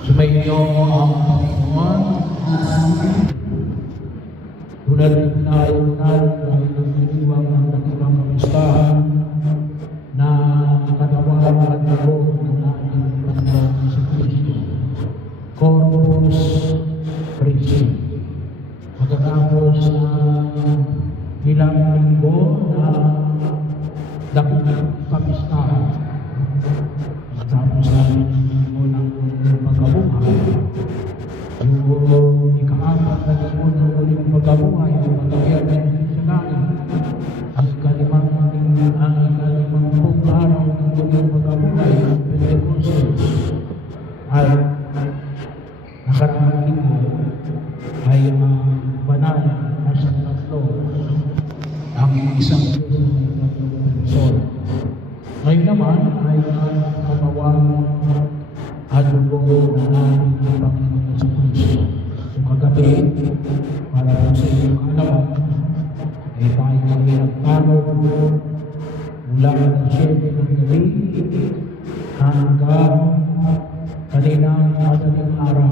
Sumainyo ang Panginoon. Tulad ng tayo dahil nagdiriwang ng kanilang pamistahan na katawan at dugo ng ating Panginoon sa Kristo. Corpus Christi. Pagkatapos ilang linggo na dakilang pamistahan, tapos namin unang pagkabuhay, yung ika-apat na linggo ng uling pagkabuhay, yung pagkakiyat na sa langit, ang ikalimang araw ng uling pagkabuhay, ang Pentecostes, ay nakaraang linggo ay banal na sa tatlo ang isang person. Ngayon naman ay katawan at dugo ng ating Panginoon sa Kristo. So kagabi, para po sa inyong kaalaman, ay tayo ay nagtanong mula ng 7 ng gabi hanggang kaninang madaling araw,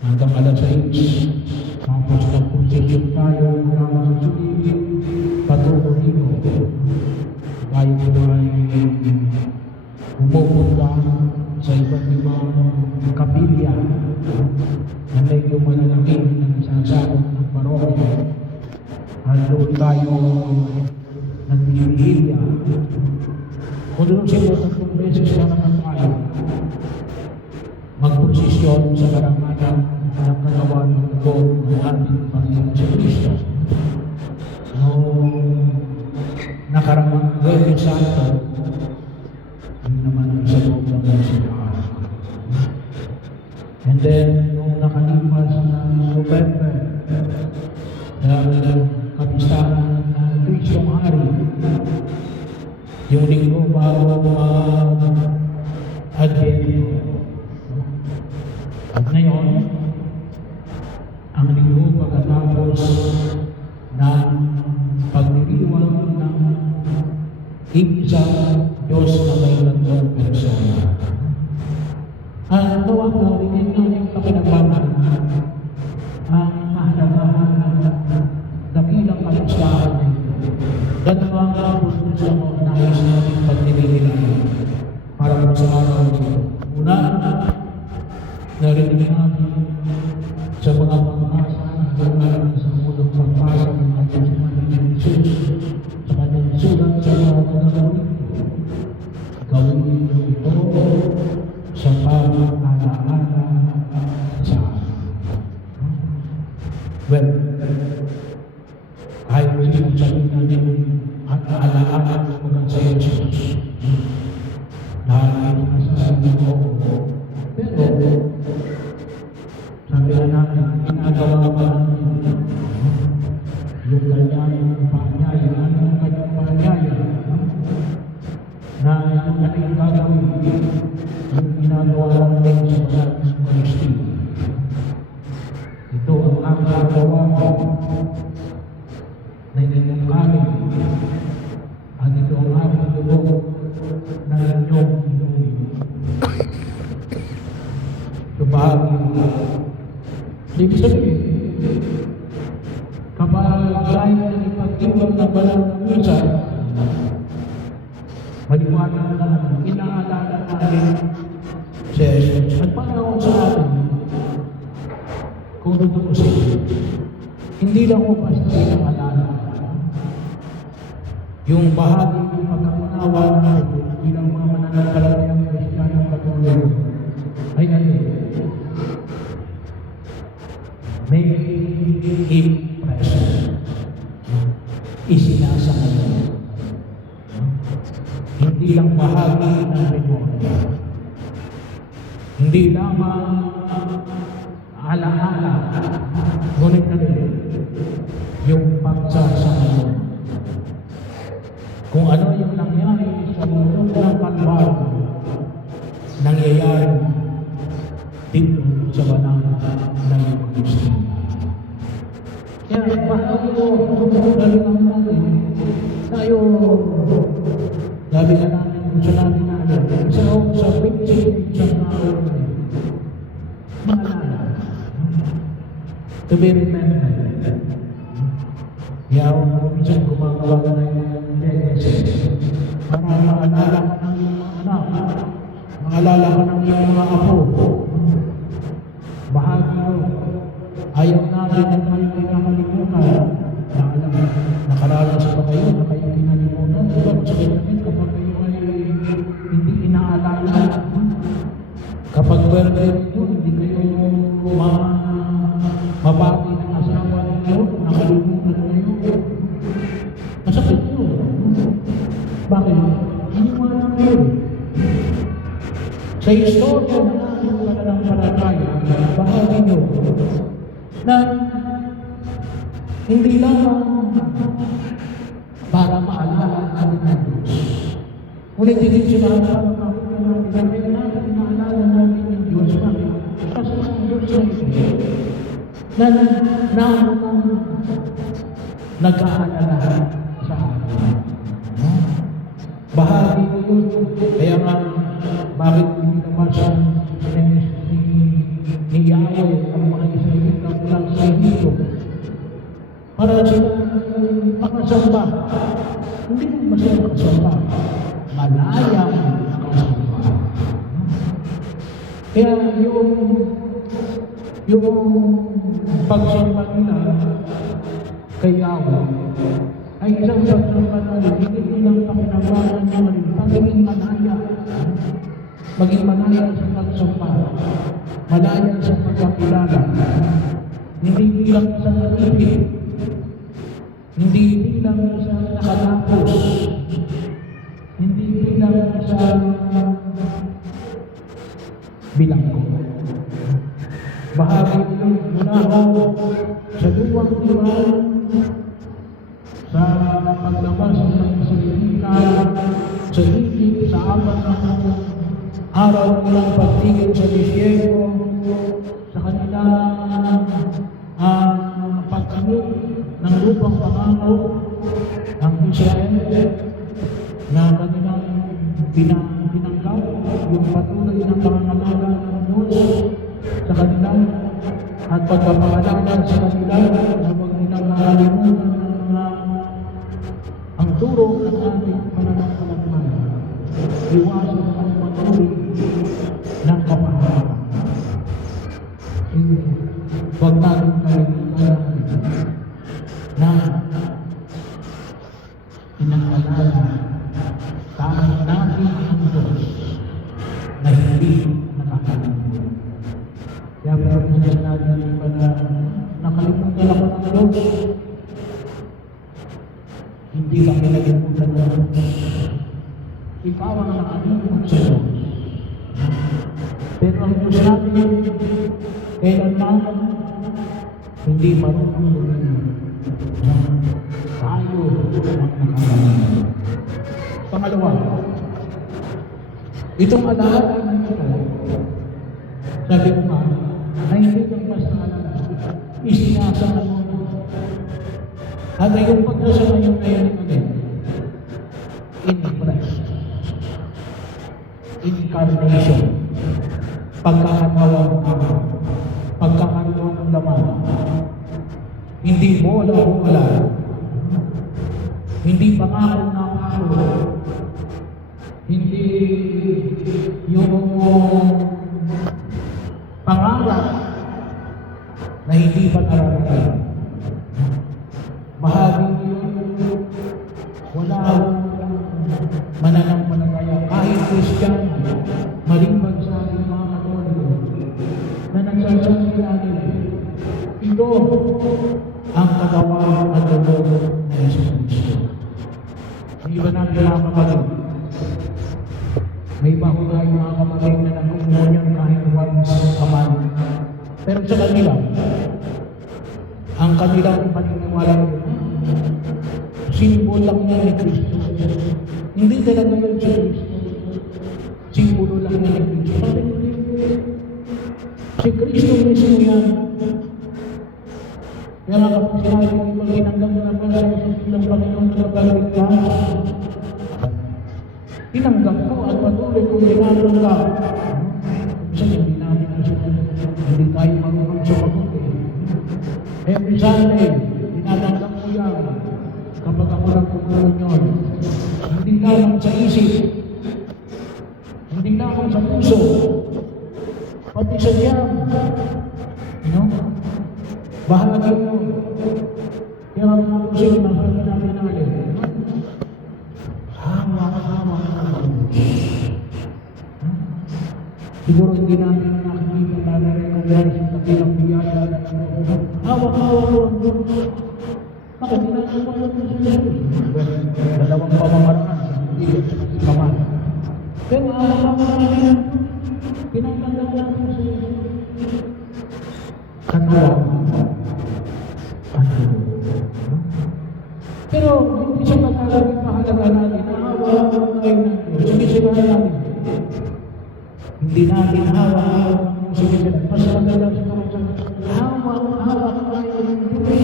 hanggang alas 6. Tapos nag-prosesyon tayo mula sa Suligid patungo dito. Tayo po ay pumupunta sa iba't ibang kapilya na medyo malalaki na nasasakot ng parokya. At doon tayo nagbibihilya. Kung doon sila 3 beses na naman tayo magprosesyon sa karangalan ng katawan ng dugo ng ating Panginoon sa Kristo. Nakaramang Huwebes Santo, yun naman sa loob ng simbahan. And then, nung nakalipas na November, dahil kapistahan ng Kristong Hari, yung linggo bago Advento. At ngayon, ang linggo pagkatapos ng pagdiriwang ng isang Diyos na may tatlong persona. Ang tawag na rin namin pakinagbaman ang kahalagahan ng dakilang kalusahan na ito. Dalawang apostol sa mga nais natin pagdiriwang para po sa araw ito. Una, narinig natin sa mga pangmasa na sa unang pagpasa ng ating Panginoon Jesus sa kanyang sulat sa mga Korinto. Gawin niyo ito sa pag-alaala sa akin. Well, kahit sinasabi natin at alaala ko ng sa Jesus. Dahil sinasabi ko, pero sabi na natin, ginagawa pa natin yung kanyang panyaya, yung kanyang panyaya na yung kanyang gagawin, yung ginagawa natin sa Santos Kristi. Ito ang gagawa na inyong kanin at ito ang aking dugo na inyong inumin. Ito bahagi ibig sabihin, kapag tayo ng ipag-iwag ng banal ng misa, maliwanag na inaalala natin si Jesus. At panahon sa atin, kung tutuusin, hindi lang ko basta inaalala. Yung bahagi ng pagkakunawa natin bilang mga mananampalatayang Kristiyanong Katoliko ay ano? May impression. Isinasangay. Hindi lang bahagi ng memoria. Hindi lamang alaala. Ngunit na rin yung pagsasangay. Kung ano yung nangyari sa mundo ng Kalbaryo, nangyayari dito sa banal ng Kristo. Kaya bahagi ko, dalang natin, tayo, sabi na namin, kung sinabi natin, sa picture ng tao, maalala. To be remembered. Kaya minsan gumagawa na yung legacy para maalala ka ng iyong mga anak, maalala ka ng iyong mga apo. Bahagi yun. Ayaw natin na tayo kinakalimutan. Nakaranas pa kayo na kayo kinalimutan. Diba? Masakit natin kapag kayo ay hindi inaalala. Kapag birthday nyo, hindi kayo mabati ng asawa ninyo, nakalimutan kayo. Masakit yun. Bakit? Iniwanan kayo. Sa istorya na natin pananampalataya, bahagi nyo na hindi lamang para maalala natin ng Diyos. Ngunit din sila natin natin maalala natin ng Diyos. Kasi ang Diyos na nag-aalala sa atin. Bahagi ko yun. Kaya nga, bakit hindi naman siya ni Yahweh ang mga Israelita lang sa Egypto? Para sila makasamba. Hindi mo sila makasamba. Malayang makasamba. Kaya yung pagsamba nila kay Yahweh ay isang pagsamba na hindi nilang pakinagalan niya maging malaya. Maging malaya sa pagsamba. Malaya sa pagkakilala. Hindi bilang isang alipin. Hindi bilang isang nakatapos. Hindi bilang isang bilanggo. Bahagi mula ako sa luwang diwan, sa paglabas ng Israelita, sa Egypt, sa apat na araw nilang pagtigil sa disyerto, sa kanilang pagkamit ng lupang panganaw ng Israel na kanilang binanggaw yung patuloy ng pangangalaga ng Diyos sa kanila at pagpapaalala sa kanila na huwag nilang makalimutan ang turo ng ating pananampalataya. Iwasan ang patuloy ng kapahamakan. Huwag natin kalimutan na inaalala tayo natin ang Diyos na hindi nakakalimutan. Kaya pero siya natin pa na nakalimutan ako ng Diyos, hindi ka kinalimutan ng Diyos. Ikaw ang nakalimutan sa Diyos. Pero ang Diyos natin, kailanman hindi marunong lumimutan. Tayo ang nakalimutan. Pangalawa, itong alaala ng ito, sabi ko nga, na hindi kang basta alala, isinasama mo. At ay yung pagsasama yung ngayon ulit, in-press, incarnation, pagkakatawa ng pagkakaroon ng laman, hindi mo wala, hindi pangako na pangako, hindi yung pangarap na hindi pa nararating. Bahagi yun, wala mananampalataya kahit Christian, maliban sa ating mga Katoliko na nagsasabi natin, ito ang katawan at dugo na Yesus Cristo. Ang iba natin mga kapatid, may iba ko tayo mga kapatid na nag-umunyan kahit once a month. Pero sa kanila, ang kanilang paniniwala simbolo lang niya ni Cristo. Hindi talaga yun si Cristo. Simbolo lang niya ni Cristo. Si Cristo mismo yan. Kaya nga kapag sinabi mo pag hinanggang na pa sa Isus ng Panginoon na pagligtas, tinanggap ko at patuloy kong ginagawa. Kasi hindi natin mensahe, tinatanggap ko yan kapag ako nagpupunyon. Hindi lamang sa isip, hindi lamang sa puso, pati sa diyan. No? Bahagi mo. Kaya ang mga puso na sabi namin natin, hawa-hawa ka. Siguro hindi namin nakikita talaga kung meron sa takilang biyaya. Hawak-hawak ko ang Diyos. Bakit ginagawa ko sa Diyos? Dalawang pamamaraan sa hindi at sa kaman. Pero hawak-hawak namin, pinagtanda natin sa Diyos. Katuwa. Pero hindi siya magkakalit mahalaga natin. Hawak-hawak tayo ng Diyos. Sinisigahan natin. Hindi natin hawak-hawak ang sinisigahan. Mas maganda siguro sa hawak-hawak tayo ng Diyos.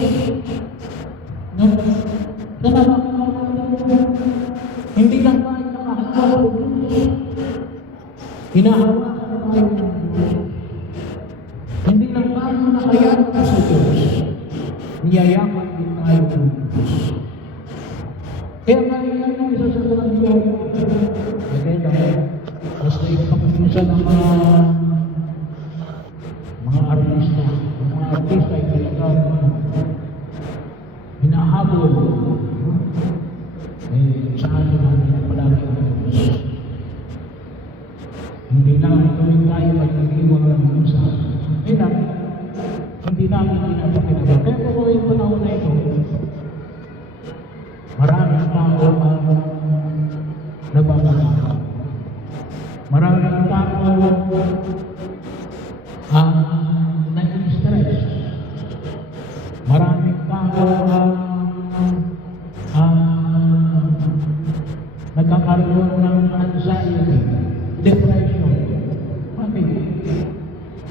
Hindi lang tayo nakahawak ng Diyos. Hinahawakan tayo ng Diyos. Hindi lang tayo nakayaman sa Diyos. Niyayaman din tayo ng Diyos. Kaya ngayon ang isa sa mga biyaya. Kaya lang, basta ipapagpinsan ng mga artista. Ang mga artista ay talagang hinahabol. Sa atin natin palagi ang Diyos. Hindi namin tuwing tayo ay nag-iwag ng isa. Kaya hindi namin pinapakinawa. Kaya po yung panahon na ito, maraming tao ang nagbabalak. Maraming tao ang nai-stress. Maraming tao ang nagkakaroon ng anxiety, depression. Bakit?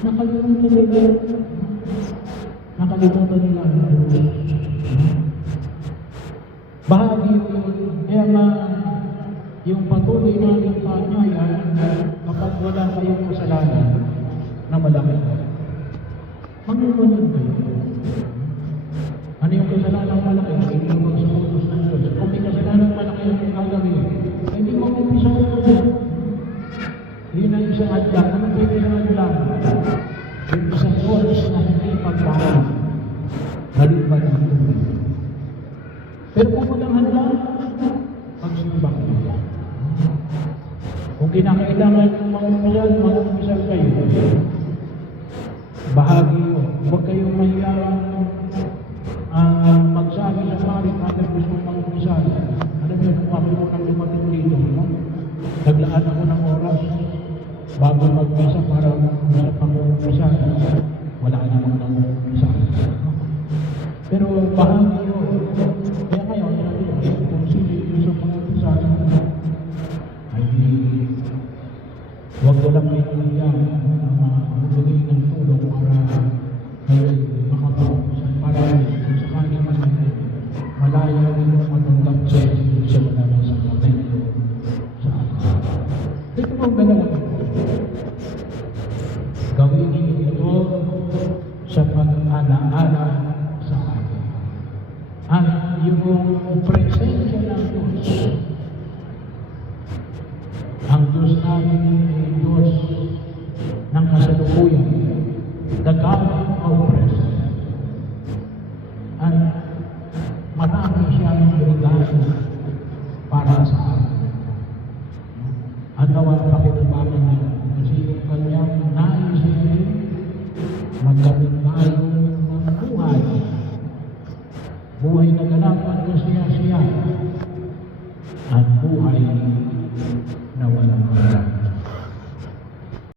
Nakalimutan nila. Nakalimutan nila. Bahagi yun. Kaya nga, yung patuloy natin panyayan, kapag wala kayong kasalanan na malaki, manunod kayo. Ano yung kasalanan malaki? Hindi magsusunod ng Diyos. Kung may kasalanan malaki yung gagawin, hindi mag-umpisa ko na Diyos. Yun ang isang adlang. Ano ba yung isang adlang? Yung isang oras na hindi pagkakas. Maliban ang tubig. Pero kung walang handa, magsumbak nyo. Kung kinakailangan ng mag-umpisa kayo, bahagi mo. Huwag kayong mahiyang magsabi sa pari kapag gusto mong mag-umpisa. Alam nyo, kung ako mo nang dumating dito, naglaan ako ng oras bago mag-umpisa para sa pag-umpisa. Wala namang nang-umpisa. Pero bahagi yun. Kaya ngayon, kung sino gusto mag-umpisa, ay huwag ko lang kayo lang magbigay ng tulong para kayo makapag-umpisa. Para kung sakali man malaya rin yung matanggap sa malaman sa kapatid sa atin. Ito ang dalawa. Gawin ninyo ito sa pag-alaala sa atin. At yung presensya ng Diyos, ang Diyos namin ay Diyos ng kasalukuyan, the God of presence. At marami siyang regalo para sa atin. At nawa pakinabangan niya kasi yung kanyang nais ay magkaroon tayo ng buhay. Buhay na ganap at kasiya-siya. At buhay na walang hanggan.